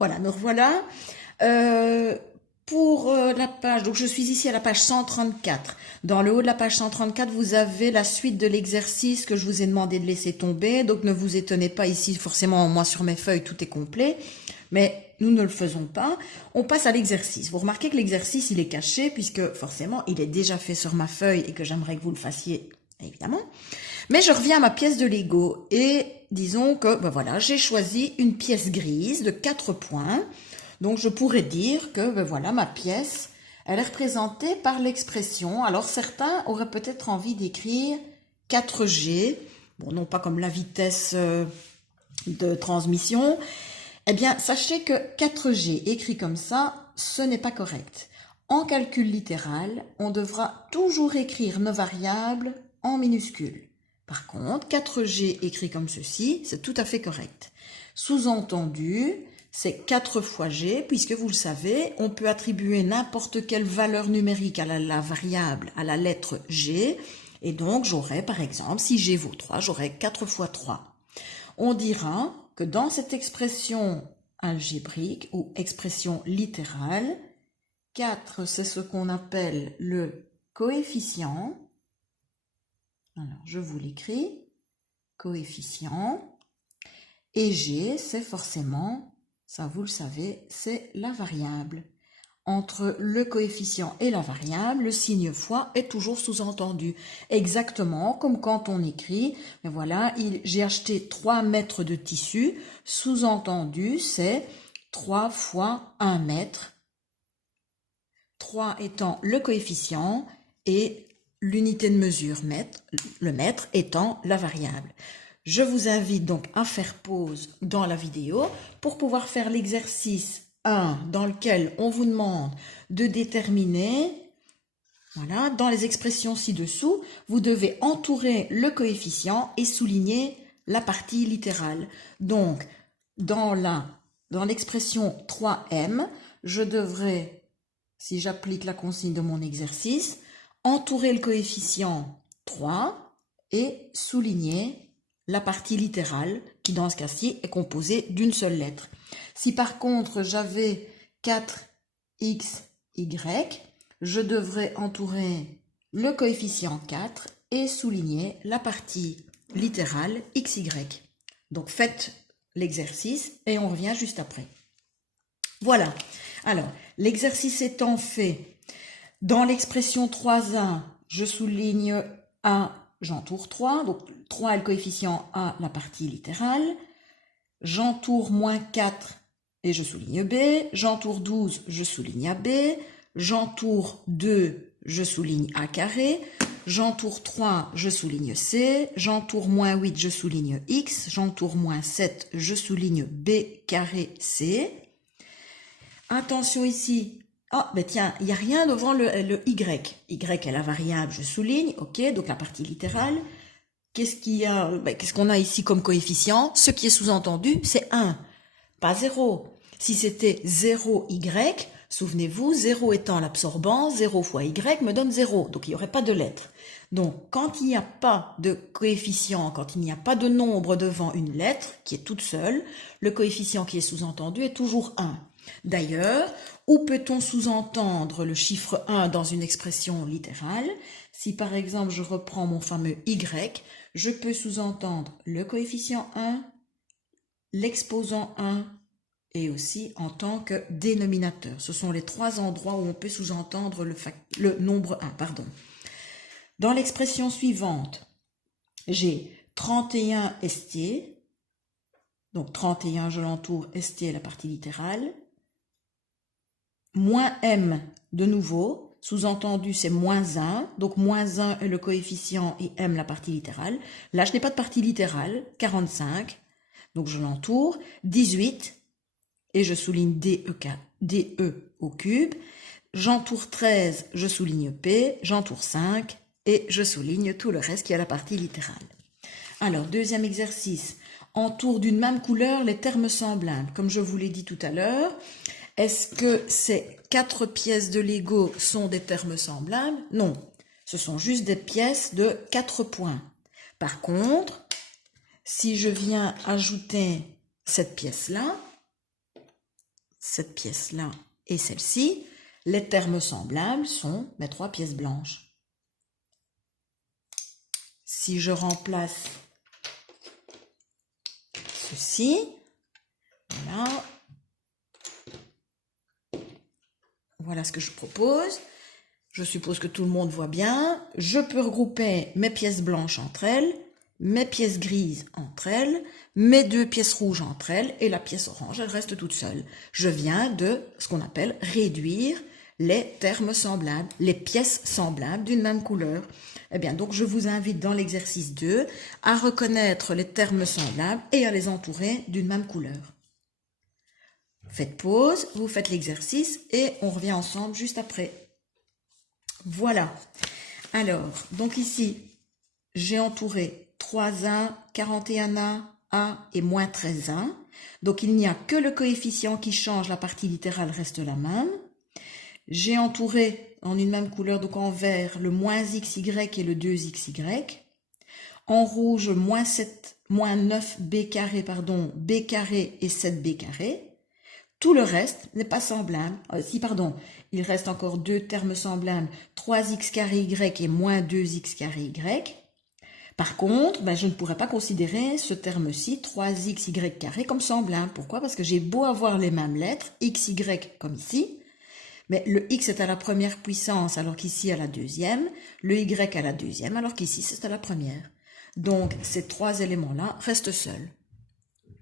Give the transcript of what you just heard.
Voilà, me revoilà. Pour la page, donc je suis ici à la page 134. Dans le haut de la page 134, vous avez la suite de l'exercice que je vous ai demandé de laisser tomber. Donc ne vous étonnez pas ici, forcément, moi sur mes feuilles, tout est complet. Mais nous ne le faisons pas. On passe à l'exercice. Vous remarquez que l'exercice, il est caché puisque forcément, il est déjà fait sur ma feuille et que j'aimerais que vous le fassiez, évidemment. Mais je reviens à ma pièce de Lego et disons que ben voilà, j'ai choisi une pièce grise de 4 points. Donc je pourrais dire que ben voilà, ma pièce, elle est représentée par l'expression. Alors certains auraient peut-être envie d'écrire 4G, bon non pas comme la vitesse de transmission. Eh bien sachez que 4G écrit comme ça, ce n'est pas correct. En calcul littéral, on devra toujours écrire nos variables en minuscules. Par contre, 4G écrit comme ceci, c'est tout à fait correct. Sous-entendu, c'est 4 fois G, puisque vous le savez, on peut attribuer n'importe quelle valeur numérique à la variable, à la lettre G, et donc j'aurai par exemple, si G vaut 3, j'aurai 4 fois 3. On dira que dans cette expression algébrique ou expression littérale, 4 c'est ce qu'on appelle le coefficient. Alors je vous l'écris, coefficient, et G c'est forcément, ça vous le savez, c'est la variable. Entre le coefficient et la variable, le signe fois est toujours sous-entendu. Exactement comme quand on écrit, mais voilà, j'ai acheté 3 mètres de tissu, sous-entendu c'est 3 fois 1 mètre, 3 étant le coefficient et l'unité de mesure mètre, le mètre étant la variable. Je vous invite donc à faire pause dans la vidéo pour pouvoir faire l'exercice 1 dans lequel on vous demande de déterminer, voilà, dans les expressions ci-dessous, vous devez entourer le coefficient et souligner la partie littérale. Donc, dans l'expression 3m, je devrais, si j'applique la consigne de mon exercice, entourer le coefficient 3 et souligner la partie littérale, qui dans ce cas-ci est composée d'une seule lettre. Si par contre j'avais 4x, y, je devrais entourer le coefficient 4 et souligner la partie littérale xy. Donc faites l'exercice et on revient juste après. Voilà, alors l'exercice étant fait, dans l'expression 3a, je souligne A, j'entoure 3, donc 3 est le coefficient A, la partie littérale. J'entoure moins 4 et je souligne B. J'entoure 12, je souligne AB. J'entoure 2, je souligne A carré. J'entoure 3, je souligne C. J'entoure moins 8, je souligne X. J'entoure moins 7, je souligne B carré C. Attention ici. Ah, ben tiens, il n'y a rien devant le Y. Y est la variable, je souligne, ok, donc la partie littérale. Qu'est-ce qu'il y a, ben, qu'est-ce qu'on a ici comme coefficient? Ce qui est sous-entendu, c'est 1, pas 0. Si c'était 0Y, souvenez-vous, 0 étant l'absorbant, 0 fois Y me donne 0, donc il n'y aurait pas de lettre. Donc, quand il n'y a pas de coefficient, quand il n'y a pas de nombre devant une lettre, qui est toute seule, le coefficient qui est sous-entendu est toujours 1. D'ailleurs, où peut-on sous-entendre le chiffre 1 dans une expression littérale? Si par exemple je reprends mon fameux Y, je peux sous-entendre le coefficient 1, l'exposant 1 et aussi en tant que dénominateur. Ce sont les 3 endroits où on peut sous-entendre le nombre 1. Pardon. Dans l'expression suivante, j'ai 31 ST, donc 31 je l'entoure, ST est la partie littérale, moins M de nouveau, sous-entendu c'est moins 1, donc moins 1 est le coefficient et M la partie littérale. Là je n'ai pas de partie littérale, 45, donc je l'entoure, 18, et je souligne DE au cube, j'entoure 13, je souligne P, j'entoure 5, et je souligne tout le reste qui est la partie littérale. Alors, deuxième exercice, entoure d'une même couleur les termes semblables. Comme je vous l'ai dit tout à l'heure, est-ce que ces 4 pièces de Lego sont des termes semblables? Non, ce sont juste des pièces de 4 points. Par contre, si je viens ajouter cette pièce-là, cette pièce-là et celle-ci, les termes semblables sont mes 3 pièces blanches. Si je remplace ceci, voilà, voilà ce que je propose. Je suppose que tout le monde voit bien. Je peux regrouper mes pièces blanches entre elles, mes pièces grises entre elles, mes 2 pièces rouges entre elles et la pièce orange, elle reste toute seule. Je viens de ce qu'on appelle réduire les termes semblables, les pièces semblables d'une même couleur. Eh bien, donc je vous invite dans l'exercice 2 à reconnaître les termes semblables et à les entourer d'une même couleur. Faites pause, vous faites l'exercice et on revient ensemble juste après. Voilà. Alors, donc ici, j'ai entouré 3A, 41A, A et moins 13A. Donc, il n'y a que le coefficient qui change, la partie littérale reste la même. J'ai entouré en une même couleur, donc en vert, le moins XY et le 2XY. En rouge, moins 9B carré, B carré et 7B carré. Tout le reste n'est pas semblable. Il reste encore 2 termes semblables, 3x carré y et moins 2x carré y. Par contre, je ne pourrais pas considérer ce terme-ci, 3xy carré, comme semblable. Pourquoi? Parce que j'ai beau avoir les mêmes lettres, xy comme ici, mais le x est à la première puissance alors qu'ici à la deuxième, le y à la deuxième alors qu'ici c'est à la première. Donc ces 3 éléments-là restent seuls.